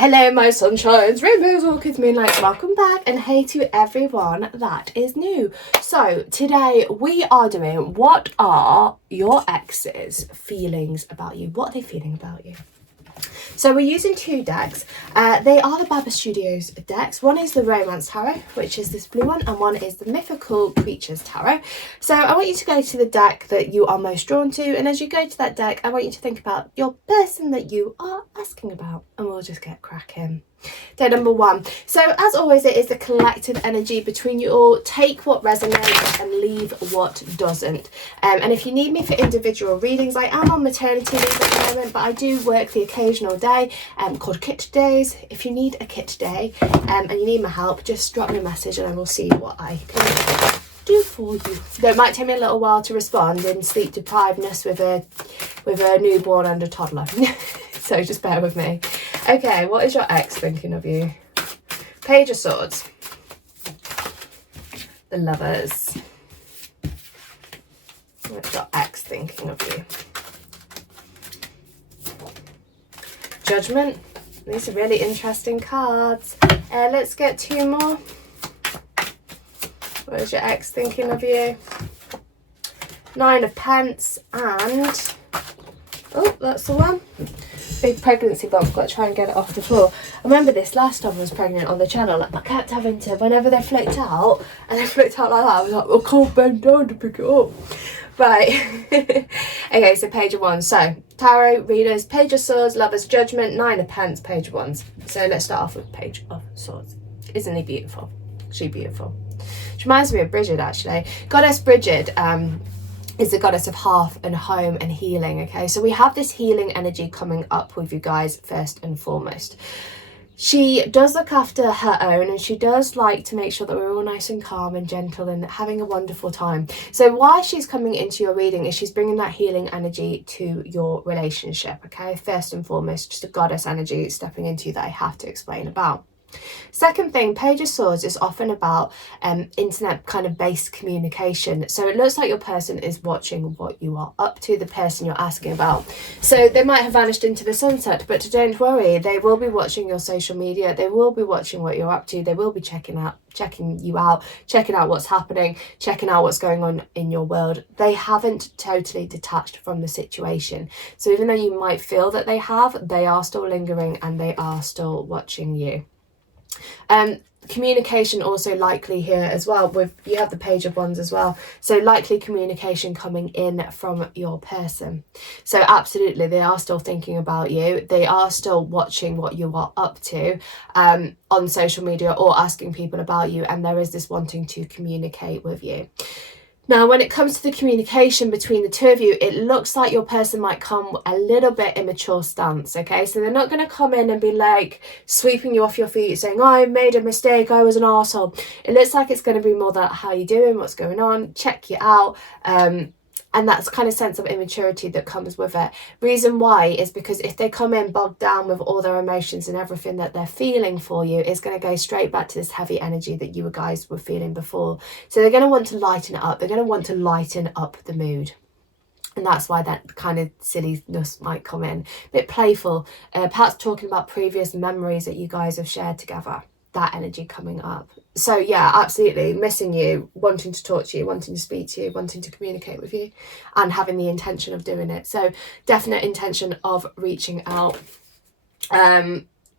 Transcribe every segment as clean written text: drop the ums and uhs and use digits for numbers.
Hello my sunshines, rainbows, orchids, moonlights, welcome back, and hey to everyone that is new. So today we are doing what are your exes' feelings about you? What are they feeling about you? So we're using two decks. They are the Baba Studios decks. One is the Romance Tarot, which is this blue one, and one is the Mythical Creatures Tarot. So I want you to go to the deck that you are most drawn to, and as you go to that deck, I want you to think about your person that you are asking about, and we'll just get cracking. Deck number one. So as always, it is the collective energy between you all. Take what resonates and leave what doesn't. And if you need me for individual readings, I am on maternity leave at the moment, but I do work the occasional day called kit days. If you need a kit day and you need my help, just drop me a message and I will see what I can do for you. So it might take me a little while to respond in sleep deprivedness with a newborn and a toddler. So just bear with me. Okay, what is your ex thinking of you? Page of Swords. The Lovers. What's your ex thinking of you? Judgment. These are really interesting cards. Let's get two more. What is your ex thinking of you? Nine of Pence and... oh, that's the one. Big pregnancy bump, got to try and get it off the floor. I remember this last time I was pregnant on the channel, I kept having to, whenever they flicked out, and they flicked out like that, I was like, I can't bend down to pick it up. Right. Okay, so Page of Wands. So, Tarot readers, Page of Swords, Lovers, Judgment, Nine of Pence, Page of Wands. So let's start off with Page of Swords. Isn't he beautiful? She beautiful. She reminds me of Bridget, actually. Goddess Bridget, is the goddess of hearth and home and healing. Okay, so we have this healing energy coming up with you guys first and foremost. She does look after her own, and she does like to make sure that we're all nice and calm and gentle and having a wonderful time. So why she's coming into your reading is she's bringing that healing energy to your relationship. Okay, first and foremost, just a goddess energy stepping into you that I have to explain about. Second thing, Page of Swords is often about internet kind of based communication. So it looks like your person is watching what you are up to, the person you're asking about. So they might have vanished into the sunset, but don't worry, they will be watching your social media. They will be watching what you're up to. They will be checking you out, checking out what's happening, checking out what's going on in your world. They haven't totally detached from the situation. So even though you might feel that they have, they are still lingering and they are still watching you. Communication also likely here as well, with you have the Page of Wands as well, so likely communication coming in from your person. So absolutely, they are still thinking about you, they are still watching what you are up to on social media or asking people about you, and there is this wanting to communicate with you. Now, when it comes to the communication between the two of you, it looks like your person might come a little bit immature stance, okay? So they're not going to come in and be like sweeping you off your feet saying, oh, I made a mistake, I was an arsehole. It looks like it's going to be more that, how you doing, what's going on, check you out, and that's kind of sense of immaturity that comes with it. Reason why is because if they come in bogged down with all their emotions and everything that they're feeling for you, it's going to go straight back to this heavy energy that you guys were feeling before. So they're going to want to lighten it up. They're going to want to lighten up the mood. And that's why that kind of silliness might come in. A bit playful, perhaps talking about previous memories that you guys have shared together. That energy coming up. So yeah, absolutely missing you, wanting to talk to you, wanting to speak to you, wanting to communicate with you, and having the intention of doing it. So definite intention of reaching out.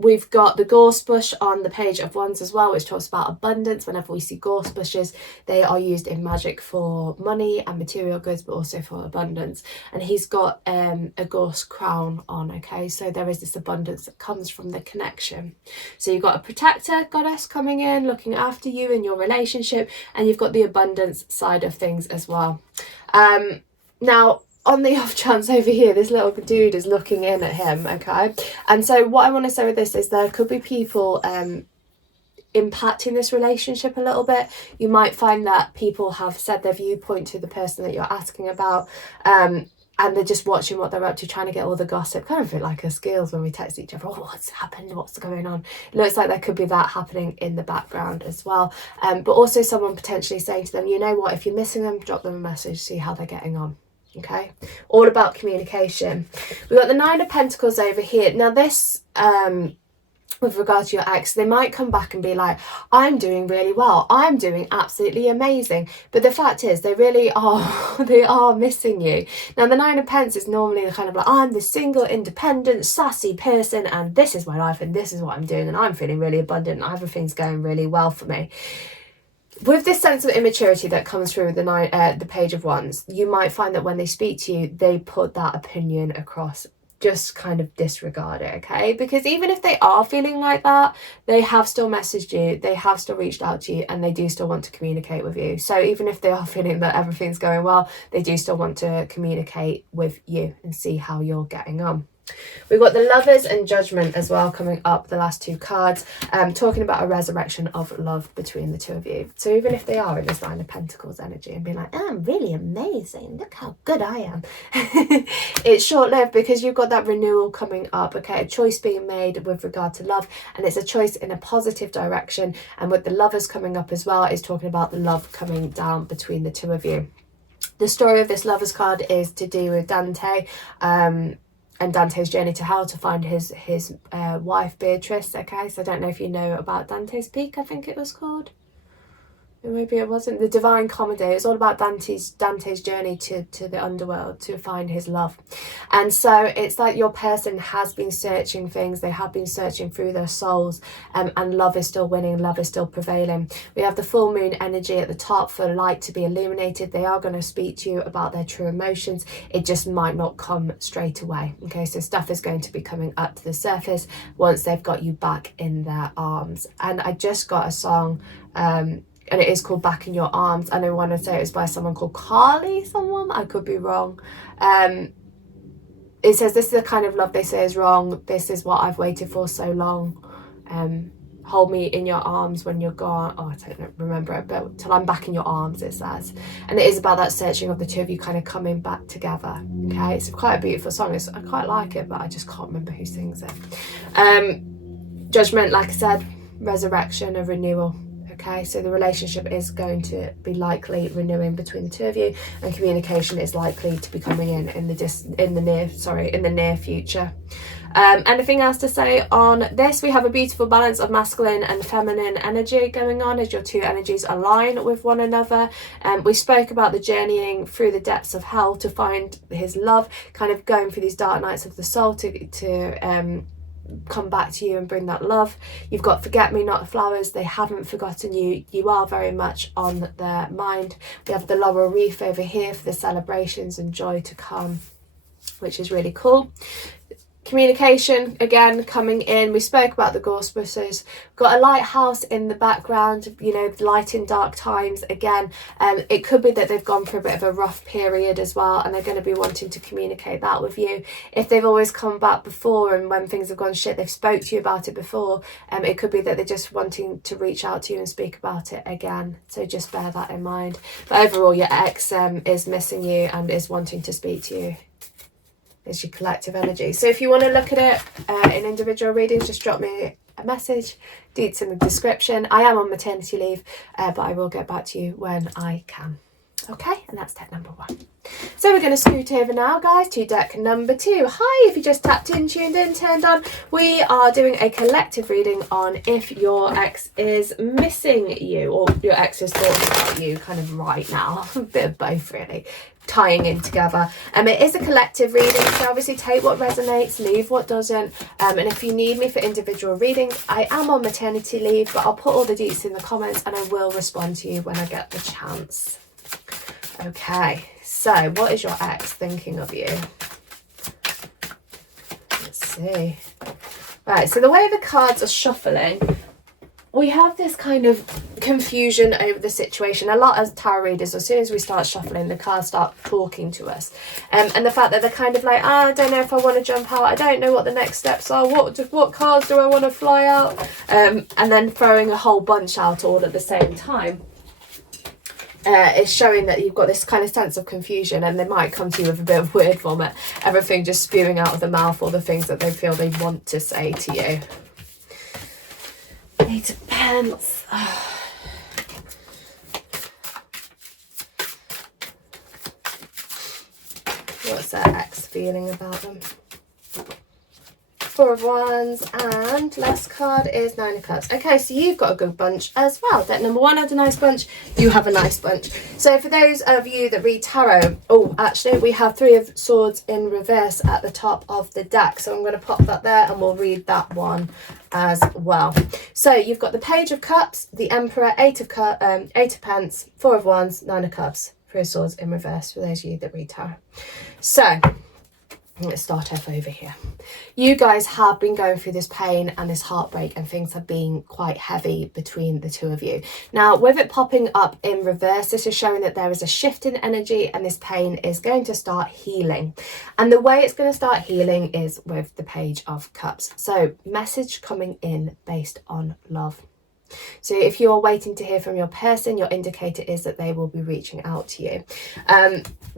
We've got the gorse bush on the Page of Wands as well, which talks about abundance. Whenever we see gorse bushes, they are used in magic for money and material goods, but also for abundance. And he's got a gorse crown on, okay? So there is this abundance that comes from the connection. So you've got a protector goddess coming in, looking after you in your relationship, and you've got the abundance side of things as well. Now, on the off chance over here, this little dude is looking in at him, okay? And so what I want to say with this is there could be people impacting this relationship a little bit. You might find that people have said their viewpoint to the person that you're asking about, and they're just watching what they're up to, trying to get all the gossip. Kind of a bit like us girls when we text each other, oh, what's happened, what's going on? It looks like there could be that happening in the background as well. But also someone potentially saying to them, you know what, if you're missing them, drop them a message, see how they're getting on. Okay, all about communication. We've got the Nine of Pentacles over here. Now this with regard to your ex, they might come back and be like, I'm doing really well, I'm doing absolutely amazing, but the fact is they really are they are missing you. Now the Nine of Pence is normally the kind of like, I'm this single independent sassy person and this is my life and this is what I'm doing and I'm feeling really abundant and everything's going really well for me. With this sense of immaturity that comes through with the Page of Wands, you might find that when they speak to you, they put that opinion across. Just kind of disregard it, okay? Because even if they are feeling like that, they have still messaged you, they have still reached out to you, and they do still want to communicate with you. So even if they are feeling that everything's going well, they do still want to communicate with you and see how you're getting on. We've got the Lovers and Judgment as well coming up, the last two cards, talking about a resurrection of love between the two of you. So even if they are in this Nine of Pentacles energy and being like, oh, I'm really amazing, look how good I am, it's short-lived because you've got that renewal coming up, okay, a choice being made with regard to love, and it's a choice in a positive direction. And with the Lovers coming up as well, is talking about the love coming down between the two of you. The story of this Lovers card is to do with Dante, and Dante's journey to hell to find his wife Beatrice, okay? So I don't know if you know about Dante's Peak, I think it was called. Maybe it wasn't. The Divine Comedy. It's all about Dante's journey to the underworld to find his love. And so it's like your person has been searching things. They have been searching through their souls, and love is still winning. Love is still prevailing. We have the full moon energy at the top for light to be illuminated. They are going to speak to you about their true emotions. It just might not come straight away. Okay, so stuff is going to be coming up to the surface once they've got you back in their arms. And I just got a song, and it is called Back in Your Arms, and I want to say it was by someone called Carly, I could be wrong. It says, this is the kind of love they say is wrong, this is what I've waited for so long, hold me in your arms when you're gone. Oh, I don't remember it, but till I'm back in your arms, it says. And it is about that searching of the two of you kind of coming back together. Okay, it's quite a beautiful song. I quite like it, but I just can't remember who sings it. Judgment, like I said, resurrection, a renewal. Okay, so the relationship is going to be likely renewing between the two of you, and communication is likely to be coming in the near future. Anything else to say on this? We have a beautiful balance of masculine and feminine energy going on as your two energies align with one another. We spoke about the journeying through the depths of hell to find his love, kind of going through these dark nights of the soul to come back to you and bring that love. You've got forget-me-not flowers. They haven't forgotten you. You are very much on their mind. We have the laurel wreath over here for the celebrations and joy to come, which is really cool. Communication again coming in. We spoke about the Ghostbusters. Got a lighthouse in the background, you know, light in dark times again. It could be that they've gone through a bit of a rough period as well, and they're going to be wanting to communicate that with you. If they've always come back before and when things have gone shit, they've spoke to you about it before, it could be that they're just wanting to reach out to you and speak about it again. So just bear that in mind. But overall, your ex is missing you and is wanting to speak to you. Is your collective energy. So if you want to look at it in individual readings, just drop me a message. Deets in the description. I am on maternity leave, but I will get back to you when I can. Okay, and that's deck number 1. So we're going to scoot over now, guys, to deck number 2. Hi, if you just tapped in, tuned in, turned on. We are doing a collective reading on if your ex is missing you, or your ex is talking about you kind of right now. A bit of both, really, tying in together. It is a collective reading, so obviously take what resonates, leave what doesn't. And if you need me for individual readings, I am on maternity leave, but I'll put all the deets in the comments and I will respond to you when I get the chance. Okay, so what is your ex thinking of you? Let's see. Right, so the way the cards are shuffling, we have this kind of confusion over the situation. A lot of tarot readers, as soon as we start shuffling, the cards start talking to us. And the fact that they're kind of like, I don't know if I want to jump out. I don't know what the next steps are. What cards do I want to fly out? And then throwing a whole bunch out all at the same time. It's showing that you've got this kind of sense of confusion, and they might come to you with a bit of weird vomit. Everything just spewing out of the mouth, or the things that they feel they want to say to you. 8 of Pence. What's their ex feeling about them? Four of Wands, and last card is Nine of Cups. Okay, so you've got a good bunch as well. Deck number one had a nice bunch. You have a nice bunch. So for those of you that read tarot, oh, actually, we have Three of Swords in reverse at the top of the deck. So I'm going to pop that there and we'll read that one as well. So you've got the Page of Cups, the Emperor, Eight of Pence, Four of Wands, Nine of Cups, Three of Swords in reverse for those of you that read tarot. So let's start off over here. You guys have been going through this pain and this heartbreak, and things have been quite heavy between the two of you. Now, with it popping up in reverse, this is showing that there is a shift in energy and this pain is going to start healing. And the way it's going to start healing is with the Page of Cups. So message coming in based on love. So if you are waiting to hear from your person, your indicator is that they will be reaching out to you.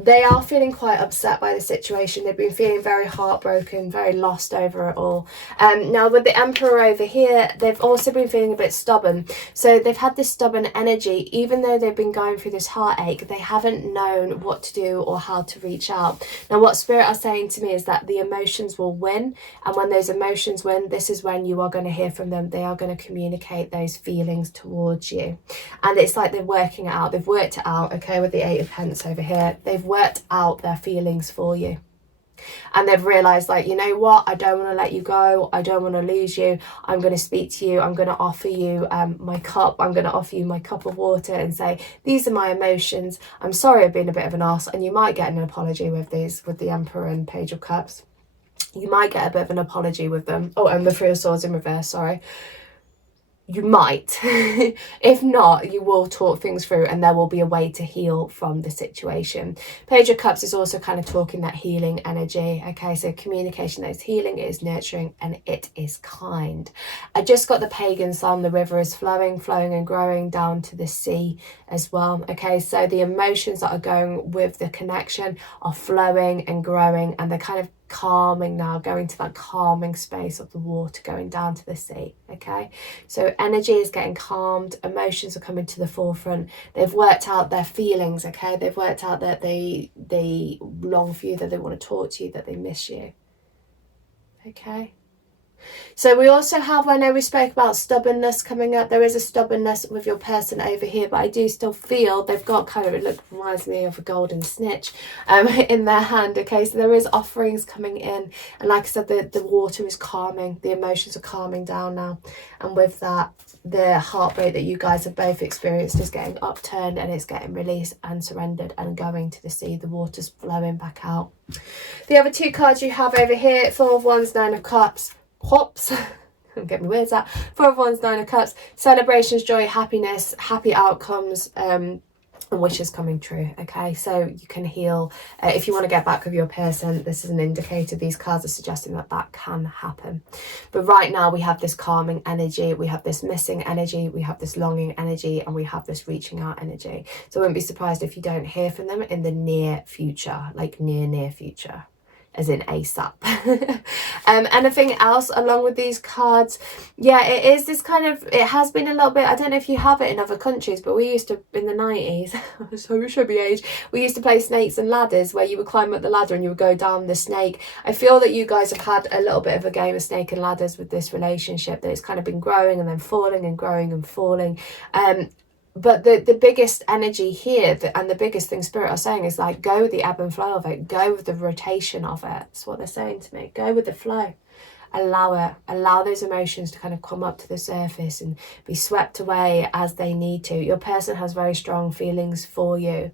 They are feeling quite upset by the situation. They've been feeling very heartbroken, very lost over it all. Now with the Emperor over here, they've also been feeling a bit stubborn. So they've had this stubborn energy. Even though they've been going through this heartache, they haven't known what to do or how to reach out. Now what Spirit are saying to me is that the emotions will win. And when those emotions win, this is when you are going to hear from them. They are going to communicate those feelings towards you. And it's like they're working it out. They've worked it out, okay, with the Eight of Pence over here. They've worked out their feelings for you. And they've realised, like, you know what, I don't want to let you go. I don't want to lose you. I'm going to speak to you. I'm going to offer you my cup. I'm going to offer you my cup of water and say, these are my emotions. I'm sorry I've been a bit of an arse. And you might get an apology with these, with the Emperor and Page of Cups. You might get a bit of an apology with them. Oh, and the Three of Swords in reverse, sorry. You might. If not, you will talk things through and there will be a way to heal from the situation. Page of Cups is also kind of talking that healing energy. Okay, so communication that is healing, it is nurturing, and it is kind. I just got the Pagan Psalm. The river is flowing and growing down to the sea as well. Okay, so the emotions that are going with the connection are flowing and growing, and they're kind of calming now, going to that calming space of the water going down to the sea. Okay, so energy is getting calmed, emotions are coming to the forefront. They've worked out their feelings. Okay, they've worked out that they long for you, that they want to talk to you, that they miss you. Okay, so we also have, I know we spoke about stubbornness coming up. There is a stubbornness with your person over here, but I do still feel they've got kind of, it reminds me of a golden snitch in their hand. Okay, so there is offerings coming in, and like I said, the water is calming, the emotions are calming down now, and with that, the heartbreak that you guys have both experienced is getting upturned and it's getting released and surrendered and going to the sea. The water's flowing back out. The other two cards you have over here, Four of Wands, Nine of Cups. Hops. Get my words out. Four of Wands, Nine of Cups. Celebrations, joy, happiness, happy outcomes, and wishes coming true. Okay, so you can heal. If you want to get back with your person, this is an indicator. These cards are suggesting that that can happen. But right now we have this calming energy, we have this missing energy, we have this longing energy, and we have this reaching out energy. So I wouldn't be surprised if you don't hear from them in the near future, like near future, as in ASAP. Anything else along with these cards? Yeah, it is this kind of, it has been a little bit, I don't know if you have it in other countries, but we used to, in the 90s, so show me age, we used to play snakes and ladders, where you would climb up the ladder and you would go down the snake. I feel that you guys have had a little bit of a game of snake and ladders with this relationship, that it's kind of been growing and then falling and growing and falling. But the biggest energy here, and the biggest thing Spirit are saying, is like, go with the ebb and flow of it. Go with the rotation of it. That's what they're saying to me. Go with the flow. Allow it. Allow those emotions to kind of come up to the surface and be swept away as they need to. Your person has very strong feelings for you.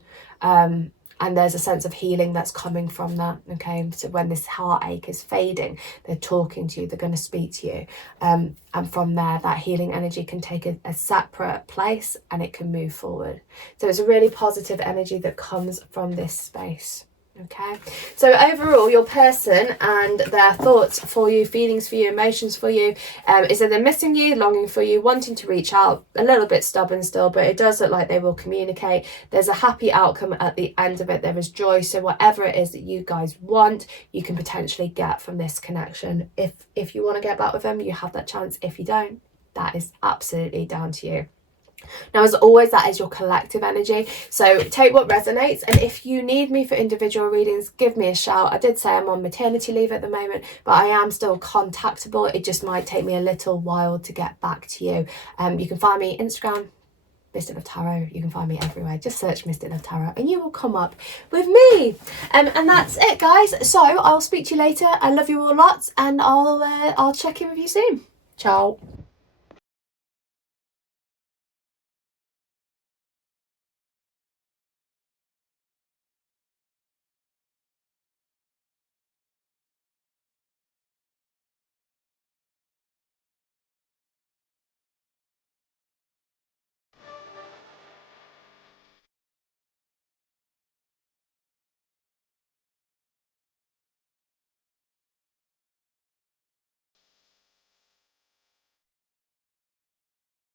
And there's a sense of healing that's coming from that. Okay, so when this heartache is fading, they're talking to you, they're going to speak to you. And from there, that healing energy can take a separate place and it can move forward. So it's a really positive energy that comes from this space. Okay, so overall, your person and their thoughts for you, feelings for you, emotions for you, is that they're missing you, longing for you, wanting to reach out, a little bit stubborn still, but it does look like they will communicate. There's a happy outcome at the end of it. There is joy. So whatever it is that you guys want, you can potentially get from this connection. If you want to get back with them, you have that chance. If you don't, that is absolutely down to you. Now, as always, that is your collective energy, so take what resonates. And if you need me for individual readings, give me a shout. I did say I'm on maternity leave at the moment, but I am still contactable. It just might take me a little while to get back to you. You can find me Instagram, Mystic Love Tarot. You can find me everywhere. Just search Mystic Love Tarot and you will come up with me. And that's it, guys. So I'll speak to you later. I love you all lots, and I'll check in with you soon. Ciao.